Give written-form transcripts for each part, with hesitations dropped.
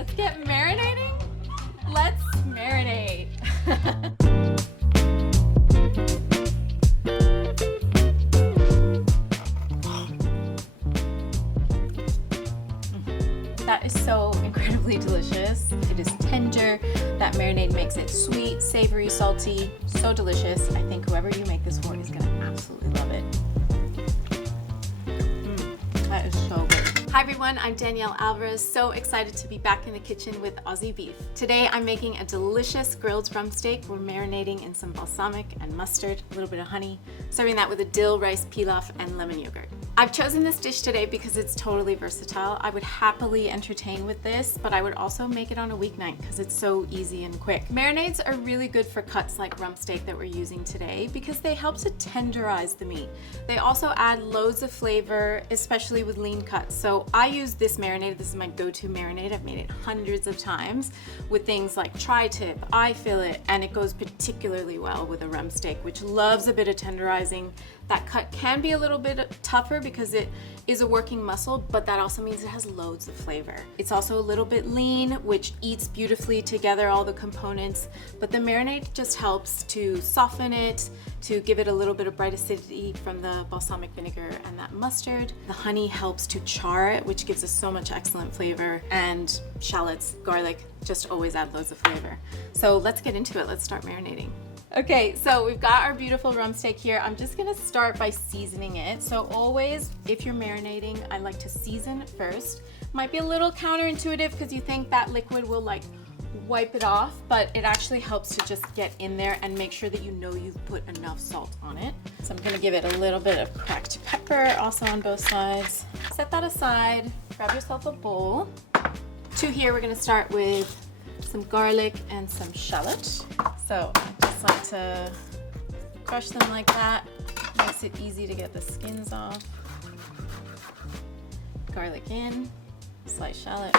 let's get marinating. Let's marinate. That is so incredibly delicious. It is tender. That marinade makes it sweet, savory, salty, so delicious. I think whoever you make this for is gonna absolutely love it. That is so good. Hi everyone, I'm Danielle Alvarez. So excited to be back in the kitchen with Aussie Beef. Today I'm making a delicious grilled rump steak. We're marinating in some balsamic and mustard, a little bit of honey, serving that with a dill rice pilaf and lemon yogurt. I've chosen this dish today because it's totally versatile. I would happily entertain with this, but I would also make it on a weeknight because it's so easy and quick. Marinades are really good for cuts like rump steak that we're using today because they help to tenderize the meat. They also add loads of flavor, especially with lean cuts. So I use this marinade. This is my go-to marinade. I've made it hundreds of times with things like tri-tip, eye fillet, and it goes particularly well with a rump steak, which loves a bit of tenderizing. That cut can be a little bit tougher because it is a working muscle, but that also means it has loads of flavor. It's also a little bit lean, which eats beautifully together, all the components, but the marinade just helps to soften it, to give it a little bit of bright acidity from the balsamic vinegar and that mustard. The honey helps to char it, which gives us so much excellent flavor, and shallots, garlic, just always add loads of flavor. So let's get into it. Let's start marinating. Okay, so we've got our beautiful rump steak here. I'm just gonna start by seasoning it. So always, if you're marinating, I like to season first. Might be a little counterintuitive because you think that liquid will like wipe it off, but it actually helps to just get in there and make sure that you know you've put enough salt on it. So I'm gonna give it a little bit of cracked pepper also on both sides. Set that aside, grab yourself a bowl. To here, we're gonna start with some garlic and some shallot. So I just like to crush them like that. Makes it easy to get the skins off. Garlic in, sliced shallot.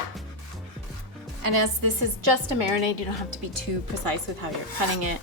And as this is just a marinade, you don't have to be too precise with how you're cutting it.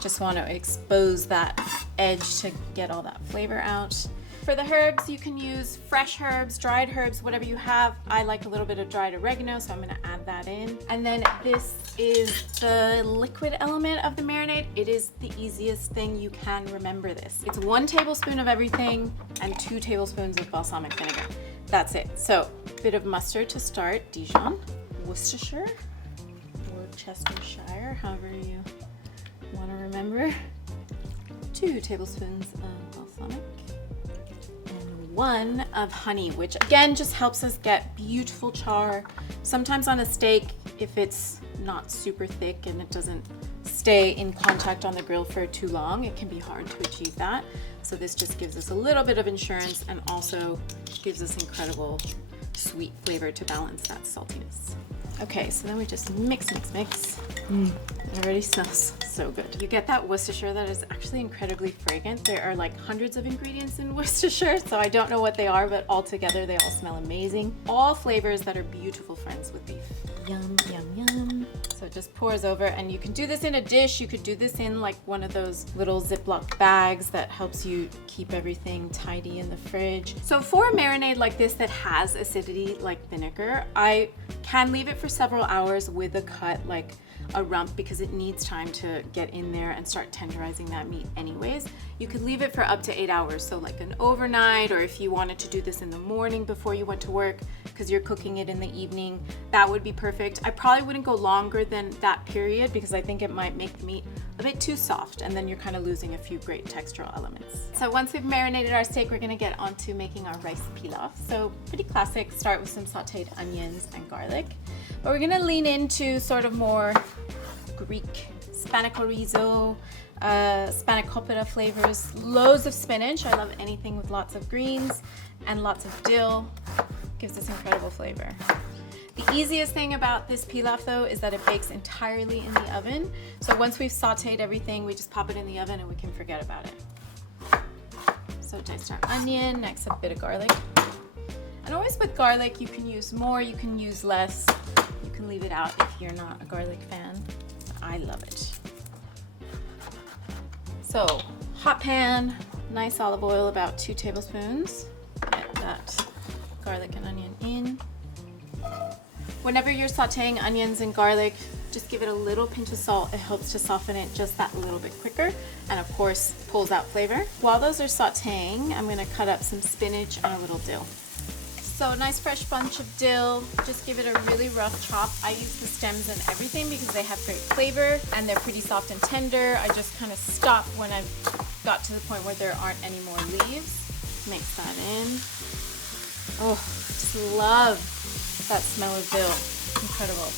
Just want to expose that edge to get all that flavor out. For the herbs, you can use fresh herbs, dried herbs, whatever you have. I like a little bit of dried oregano, so I'm gonna add that in. And then this is the liquid element of the marinade. It is the easiest thing you can remember this. It's 1 tablespoon of everything and 2 tablespoons of balsamic vinegar. That's it. So a bit of mustard to start, Dijon, Worcestershire, Worcestershire, however you wanna remember. 2 tablespoons of balsamic. 1 of honey, which again just helps us get beautiful char. Sometimes on a steak, if it's not super thick and it doesn't stay in contact on the grill for too long, it can be hard to achieve that. So this just gives us a little bit of insurance and also gives us incredible sweet flavor to balance that saltiness. Okay, so then we just mix. It already smells so good. You get that Worcestershire that is actually incredibly fragrant. There are like hundreds of ingredients in Worcestershire, so I don't know what they are, but all together they all smell amazing. All flavors that are beautiful friends with beef. Yum, yum, yum. So it just pours over, and you can do this in a dish. You could do this in like one of those little Ziploc bags that helps you keep everything tidy in the fridge. So for a marinade like this that has acidity like vinegar, I can leave it for several hours with a cut like a rump because it needs time to get in there and start tenderizing that meat anyways. You could leave it for up to 8 hours, so like an overnight, or if you wanted to do this in the morning before you went to work because you're cooking it in the evening, that would be perfect. I probably wouldn't go longer than that period because I think it might make the meat a bit too soft and then you're kind of losing a few great textural elements. So once we've marinated our steak, we're gonna get onto making our rice pilaf. So pretty classic, start with some sauteed onions and garlic. But we're gonna lean into sort of more Greek spanakorizo, spanakopita flavors, loads of spinach. I love anything with lots of greens and lots of dill. Gives us incredible flavor. The easiest thing about this pilaf though is that it bakes entirely in the oven. So once we've sauteed everything, we just pop it in the oven and we can forget about it. So diced our onion, next a bit of garlic. And always with garlic, you can use more, you can use less. You can leave it out if you're not a garlic fan. I love it. So hot pan, nice olive oil, about 2 tablespoons. Get that garlic and onion in. Whenever you're sauteing onions and garlic, just give it a little pinch of salt. It helps to soften it just that little bit quicker, and of course pulls out flavor. While those are sauteing, I'm gonna cut up some spinach and a little dill. So a nice fresh bunch of dill, just give it a really rough chop. I use the stems and everything because they have great flavor and they're pretty soft and tender. I just kind of stop when I've got to the point where there aren't any more leaves. Mix that in. Oh, just love that smell of dill. Incredible.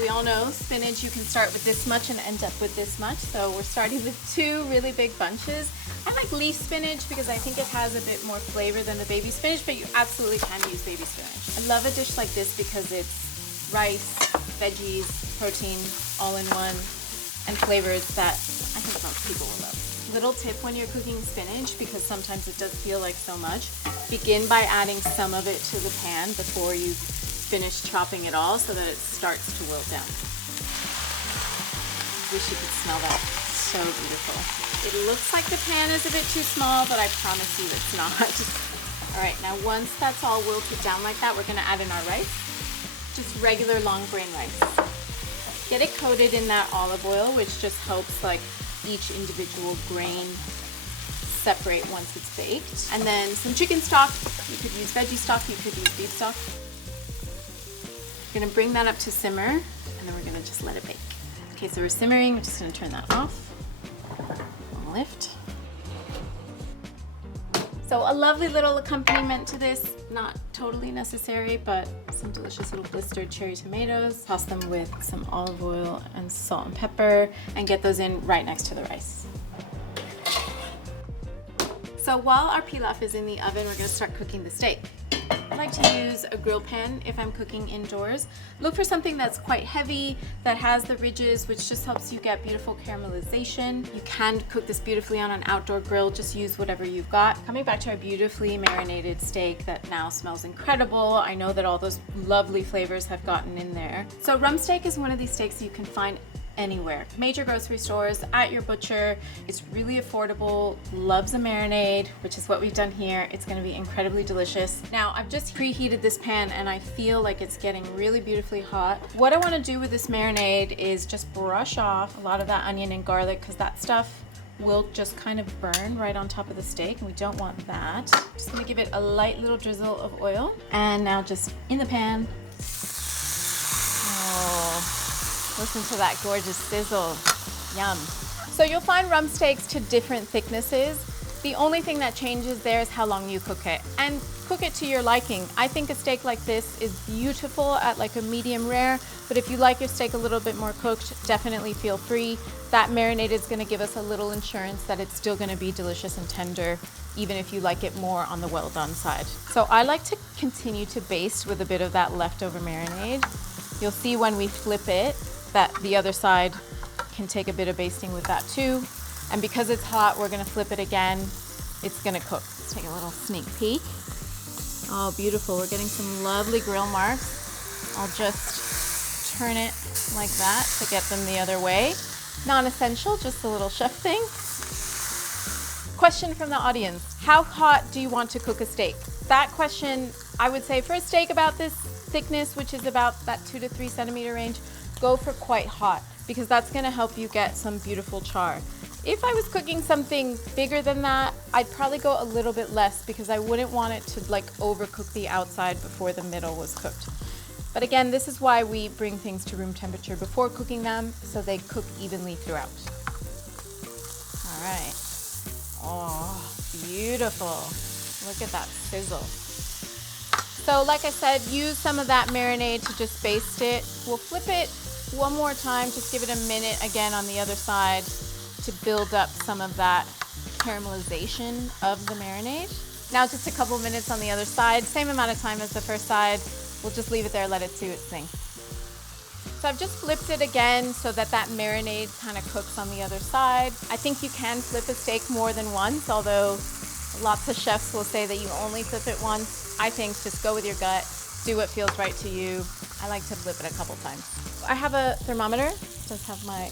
We all know spinach, you can start with this much and end up with this much. So we're starting with 2 really big bunches. I like leaf spinach because I think it has a bit more flavor than the baby spinach, but you absolutely can use baby spinach. I love a dish like this because it's rice, veggies, protein, all in one, and flavors that I think most people will love. Little tip when you're cooking spinach, because sometimes it does feel like so much, begin by adding some of it to the pan before you finish chopping it all so that it starts to wilt down. Wish you could smell that. So beautiful. It looks like the pan is a bit too small, but I promise you it's not. All right, now once that's all wilted down like that, we're gonna add in our rice. Just regular long grain rice. Get it coated in that olive oil, which just helps like each individual grain separate once it's baked. And then some chicken stock. You could use veggie stock, you could use beef stock. We're gonna bring that up to simmer, and then we're gonna just let it bake. Okay, so we're simmering. We're just gonna turn that off. Lift. So a lovely little accompaniment to this, not totally necessary, but some delicious little blistered cherry tomatoes. Toss them with some olive oil and salt and pepper, and get those in right next to the rice. So while our pilaf is in the oven, we're gonna start cooking the steak. I like to use a grill pan if I'm cooking indoors. Look for something that's quite heavy, that has the ridges, which just helps you get beautiful caramelization. You can cook this beautifully on an outdoor grill, just use whatever you've got. Coming back to our beautifully marinated steak that now smells incredible. I know that all those lovely flavors have gotten in there. So rump steak is one of these steaks you can find anywhere. Major grocery stores, at your butcher. It's really affordable, loves a marinade, which is what we've done here. It's gonna be incredibly delicious. Now, I've just preheated this pan and I feel like it's getting really beautifully hot. What I wanna do with this marinade is just brush off a lot of that onion and garlic, because that stuff will just kind of burn right on top of the steak, and we don't want that. Just gonna give it a light little drizzle of oil. And now just in the pan. Oh. Listen to that gorgeous sizzle. Yum. So you'll find rump steaks to different thicknesses. The only thing that changes there is how long you cook it, and cook it to your liking. I think a steak like this is beautiful at like a medium rare, but if you like your steak a little bit more cooked, definitely feel free. That marinade is gonna give us a little assurance that it's still gonna be delicious and tender, even if you like it more on the well done side. So I like to continue to baste with a bit of that leftover marinade. You'll see when we flip it, that the other side can take a bit of basting with that too. And because it's hot, we're gonna flip it again. It's gonna cook. Let's take a little sneak peek. Oh, beautiful. We're getting some lovely grill marks. I'll just turn it like that to get them the other way. Non-essential, just a little chef thing. Question from the audience. How hot do you want to cook a steak? That question, I would say for a steak about this thickness, which is about that 2 to 3 centimeter range, go for quite hot, because that's gonna help you get some beautiful char. If I was cooking something bigger than that, I'd probably go a little bit less, because I wouldn't want it to like overcook the outside before the middle was cooked. But again, this is why we bring things to room temperature before cooking them, so they cook evenly throughout. All right. Oh, beautiful. Look at that sizzle. So like I said, use some of that marinade to just baste it. We'll flip it one more time, just give it a minute again on the other side to build up some of that caramelization of the marinade. Now just a couple minutes on the other side, same amount of time as the first side. We'll just leave it there, let it do its thing. So I've just flipped it again so that that marinade kind of cooks on the other side. I think you can flip a steak more than once, although lots of chefs will say that you only flip it once. I think just go with your gut, do what feels right to you. I like to flip it a couple times. I have a thermometer, it does have my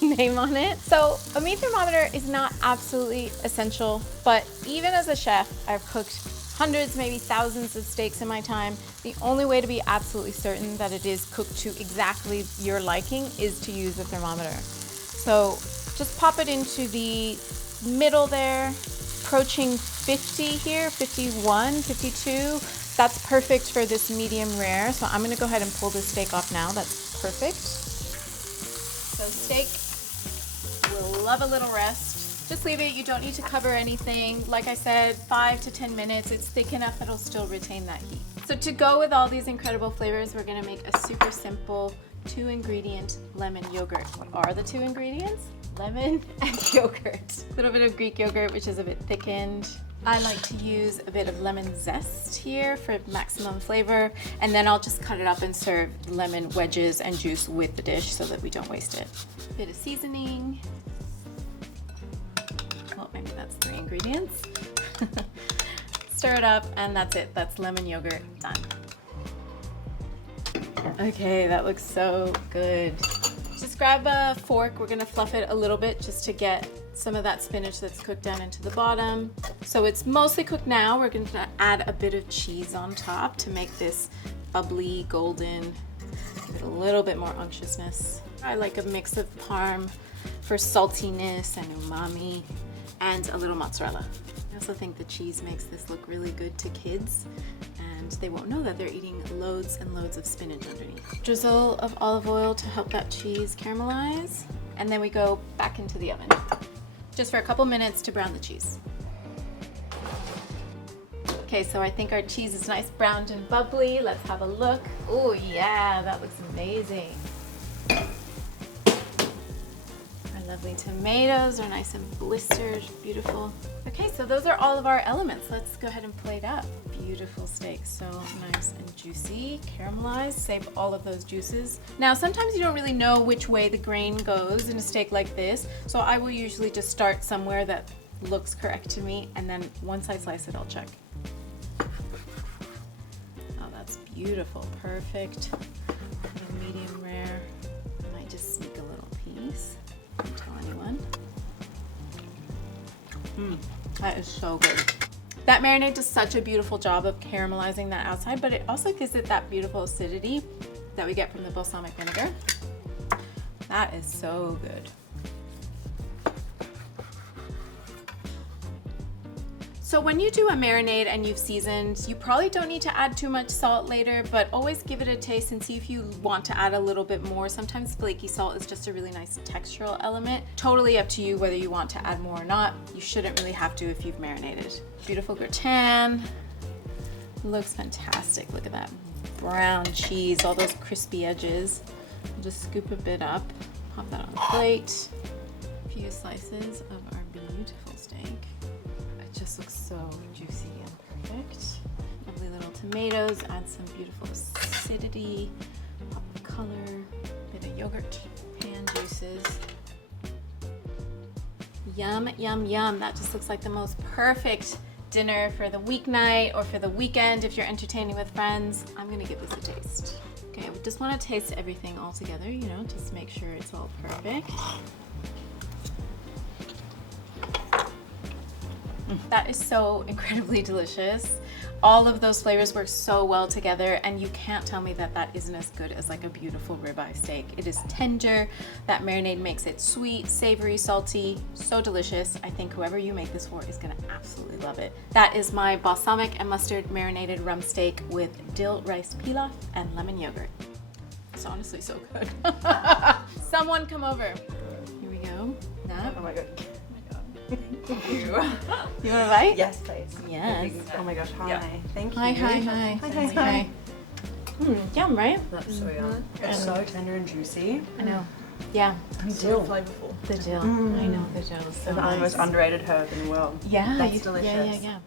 name on it. So a meat thermometer is not absolutely essential, but even as a chef, I've cooked hundreds, maybe thousands of steaks in my time. The only way to be absolutely certain that it is cooked to exactly your liking is to use a thermometer. So just pop it into the middle there, approaching 50 here, 51, 52. That's perfect for this medium rare. So I'm gonna go ahead and pull this steak off now. That's perfect. So steak will love a little rest. Just leave it, you don't need to cover anything. Like I said, 5 to 10 minutes. It's thick enough that it'll still retain that heat. So to go with all these incredible flavors, we're gonna make a super simple 2-ingredient lemon yogurt. What are the 2 ingredients? Lemon and yogurt. A little bit of Greek yogurt, which is a bit thickened. I like to use a bit of lemon zest here for maximum flavor, and then I'll just cut it up and serve lemon wedges and juice with the dish so that we don't waste it. A bit of seasoning. Well, maybe that's 3 ingredients. Stir it up, and that's it. That's lemon yogurt done. Okay, that looks so good. Just grab a fork. We're gonna fluff it a little bit just to get some of that spinach that's cooked down into the bottom. So it's mostly cooked now. We're gonna add a bit of cheese on top to make this bubbly, golden, give it a little bit more unctuousness. I like a mix of parm for saltiness and umami, and a little mozzarella. I also think the cheese makes this look really good to kids, and they won't know that they're eating loads and loads of spinach underneath. Drizzle of olive oil to help that cheese caramelize, and then we go back into the oven just for a couple minutes to brown the cheese. Okay, so I think our cheese is nice browned and bubbly. Let's have a look. Oh yeah, that looks amazing. Our lovely tomatoes are nice and blistered, beautiful. Okay, so those are all of our elements. Let's go ahead and plate up. Beautiful steak, so nice and juicy, caramelized, save all of those juices. Now, sometimes you don't really know which way the grain goes in a steak like this, so I will usually just start somewhere that looks correct to me, and then once I slice it, I'll check. Oh, that's beautiful, perfect. Medium rare. I might just sneak a little piece. Don't tell anyone. That is so good. That marinade does such a beautiful job of caramelizing that outside, but it also gives it that beautiful acidity that we get from the balsamic vinegar. That is so good. So when you do a marinade and you've seasoned, you probably don't need to add too much salt later, but always give it a taste and see if you want to add a little bit more. Sometimes flaky salt is just a really nice textural element. Totally up to you whether you want to add more or not. You shouldn't really have to if you've marinated. Beautiful gratin. Looks fantastic. Look at that brown cheese, all those crispy edges. I'll just scoop a bit up, pop that on the plate. A few slices of our beautiful steak. Just looks so juicy and perfect. Lovely little tomatoes, add some beautiful acidity, pop of color, bit of yogurt, pan juices. Yum, yum, yum. That just looks like the most perfect dinner for the weeknight or for the weekend if you're entertaining with friends. I'm gonna give this a taste. Okay, we just wanna taste everything all together, you know, just make sure it's all perfect. That is so incredibly delicious. All of those flavors work so well together, and you can't tell me that that isn't as good as like a beautiful ribeye steak. It is tender. That marinade makes it sweet, savory, salty, so delicious. I think whoever you make this for is gonna absolutely love it. That is my balsamic and mustard marinated rump steak with dill rice pilaf and lemon yogurt. It's honestly so good. Someone come over. Here we go. Nah. Oh my god. Thank you. You want a bite? Yes, please. Yes. Oh my gosh, hi. Yeah. Thank you. Hi. Hi. Yum, right? That's so yum. It's so tender and juicy. I know. Yeah. And dill. Flavorful. The dill. I know, the dill is so It's the nice. most underrated herb in the world. Yeah. That's delicious. Yeah.